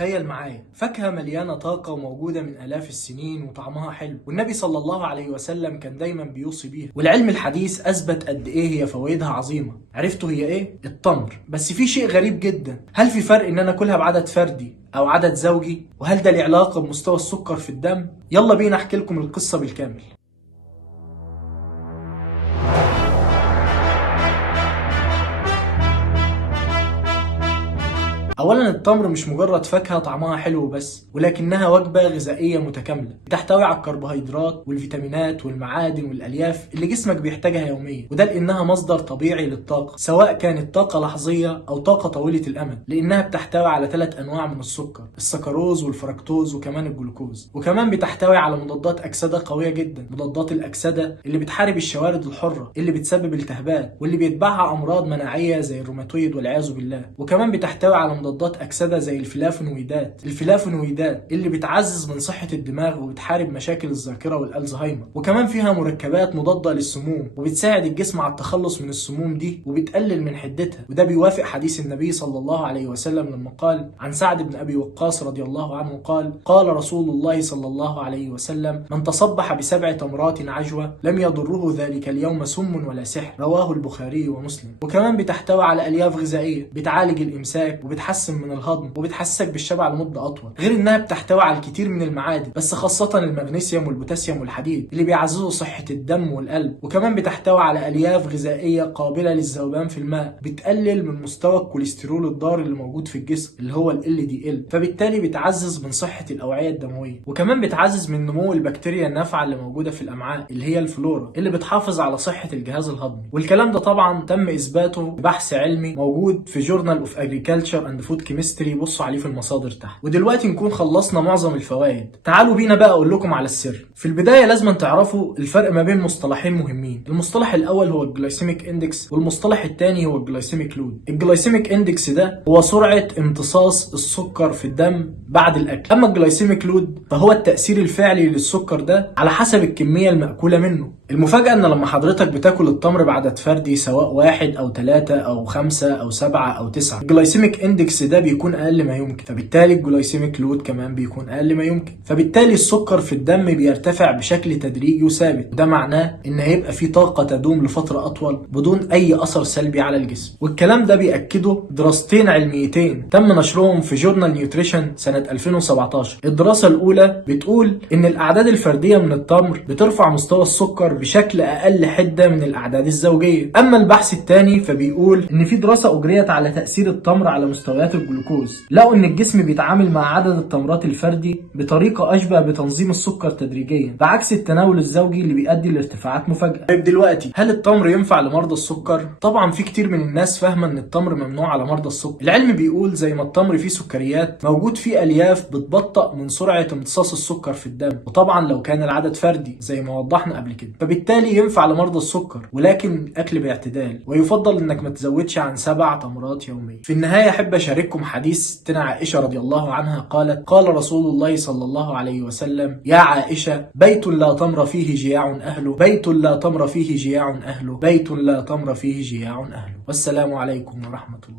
تخيل معايا فاكهة مليانة طاقة وموجودة من آلاف السنين وطعمها حلو، والنبي صلى الله عليه وسلم كان دايما بيوصي بيها، والعلم الحديث أثبت قد إيه هي فوائدها عظيمة. عرفتوا هي إيه؟ التمر. بس في شيء غريب جدا، هل في فرق إن أنا أكلها بعدد فردي أو عدد زوجي؟ وهل ده له علاقة بمستوى السكر في الدم؟ يلا بينا أحكي لكم القصة بالكامل. اولا التمر مش مجرد فاكهه طعمها حلو بس، ولكنها وجبه غذائيه متكامله بتحتوي على الكربوهيدرات والفيتامينات والمعادن والالياف اللي جسمك بيحتاجها يوميا، وده لانها مصدر طبيعي للطاقه، سواء كانت طاقه لحظيه او طاقه طويله الامد، لانها بتحتوي على 3 انواع من السكر: السكروز والفركتوز وكمان الجلوكوز. وكمان بتحتوي على مضادات اكسده قويه جدا، مضادات الاكسده اللي بتحارب الشوارد الحره اللي بتسبب التهابات واللي بيتبعها امراض مناعيه زي الروماتويد والعياذ بالله. وكمان بتحتوي على مضادات اكسده زي الفلافونويدات اللي بتعزز من صحه الدماغ وبتحارب مشاكل الذاكره والالزهايمر. وكمان فيها مركبات مضاده للسموم وبتساعد الجسم على التخلص من السموم دي وبتقلل من حدتها، وده بيوافق حديث النبي صلى الله عليه وسلم لما قال عن سعد بن ابي وقاص رضي الله عنه قال رسول الله صلى الله عليه وسلم: من تصبح ب7 تمرات عجوه لم يضره ذلك اليوم سم ولا سحر، رواه البخاري ومسلم. وكمان بتحتوي على الياف غذائيه بتعالج الامساك وبتحسن من الهضم وبتحسسك بالشبع لمده اطول، غير انها بتحتوي على الكثير من المعادن بس خاصه المغنيسيوم والبوتاسيوم والحديد اللي بيعززوا صحه الدم والقلب. وكمان بتحتوي على الياف غذائيه قابله للذوبان في الماء بتقلل من مستوى الكوليسترول الضار اللي موجود في الجسم اللي هو ال LDL، فبالتالي بتعزز من صحه الاوعيه الدمويه. وكمان بتعزز من نمو البكتيريا النافعه اللي موجوده في الامعاء اللي هي الفلورا اللي بتحافظ على صحه الجهاز الهضمي. والكلام ده طبعا تم اثباته ببحث علمي موجود في جورنال اوف اجريكلتشر اند فود كيمستري، بصوا عليه في المصادر تحت. ودلوقتي نكون خلصنا معظم الفوائد، تعالوا بينا بقى اقول لكم على السر. في البدايه لازم تعرفوا الفرق ما بين مصطلحين مهمين. المصطلح الاول هو الجلايسيميك اندكس، والمصطلح الثاني هو الجلايسيميك لود. الجلايسيميك اندكس ده هو سرعه امتصاص السكر في الدم بعد الاكل، اما الجلايسيميك لود فهو التاثير الفعلي للسكر ده على حسب الكميه المأكوله منه. المفاجأة ان لما حضرتك بتاكل التمر بعدد فردي سواء 1 أو 3 أو 5 أو 7 أو 9، الجلايسيميك اندكس ده بيكون اقل ما يمكن، فبالتالي الجلايسيميك لود كمان بيكون اقل ما يمكن، فبالتالي السكر في الدم بيرتفع بشكل تدريجي وثابت، وده معناه ان هيبقى في طاقة تدوم لفترة اطول بدون اي اثر سلبي على الجسم. والكلام ده بيأكده دراستين علميتين تم نشرهم في جورنال نيوتريشن سنة 2017. الدراسة الاولى بتقول ان الاعداد الفردية من التمر بترفع مستوى السكر بشكل اقل حدة من الاعداد الزوجية. اما البحث الثاني فبيقول ان في دراسة اجريت على تأثير التمر على مستويات الجلوكوز، لقوا ان الجسم بيتعامل مع عدد التمرات الفردي بطريقه اشبه بتنظيم السكر تدريجيا، بعكس التناول الزوجي اللي بيؤدي لارتفاعات مفاجئه. طيب دلوقتي هل التمر ينفع لمرضى السكر؟ طبعا في كتير من الناس فاهمه ان التمر ممنوع على مرضى السكر. العلم بيقول زي ما التمر فيه سكريات موجود فيه الياف بتبطئ من سرعه امتصاص السكر في الدم، وطبعا لو كان العدد فردي زي ما وضحنا قبل كده، فبالتالي ينفع لمرضى السكر، ولكن اكل باعتدال، ويفضل انك ما تزودش عن 7 تمرات يوميا. في النهايه احب اشارككم حديث عائشة رضي الله عنها قالت: قال رسول الله صلى الله عليه وسلم: يا عائشة، بيت لا تمر فيه جياع أهله، بيت لا تمر فيه جياع أهله، بيت لا تمر فيه جياع أهله. والسلام عليكم ورحمة الله.